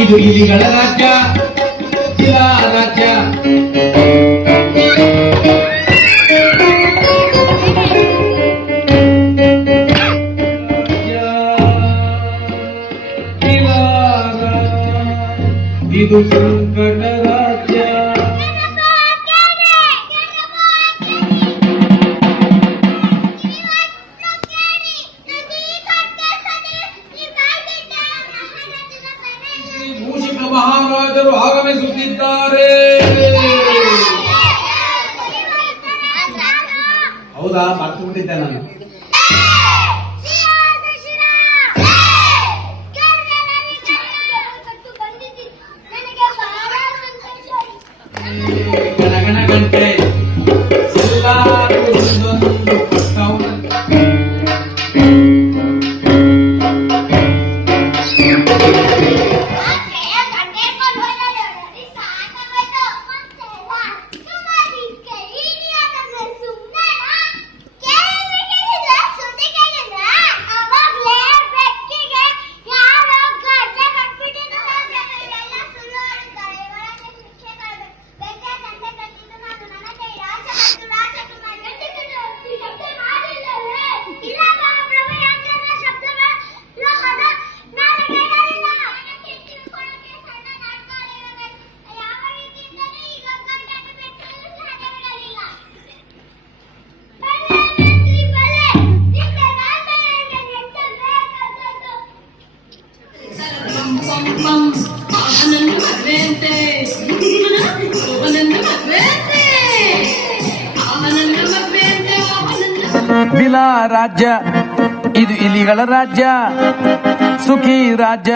ಇದು ಇಲಿಗಳ ರಾಜ್ಯ, ಶಿಲಾ ರಾಜ್ಯ. ಇದು ಸಂಕಟ ರಾಜ್ಯ. ಮೂಷಿಕ ಮಹಾರಾಜರು ಆಗಮಿಸುತ್ತಿದ್ದಾರೆ. ಹೌದಾ, ಮರ್ತು ಬಿಟ್ಟಿದ್ದೆ ನಾನು. ಗಣಗಣ ಗಂಟೆ ಎಲ್ಲರೂ ಒಂದೊಂದು ಬಿಲಾ ರಾಜ್ಯ, ಇದು ಇಲಿಗಳ ರಾಜ್ಯ, ಸುಖಿ ರಾಜ್ಯ.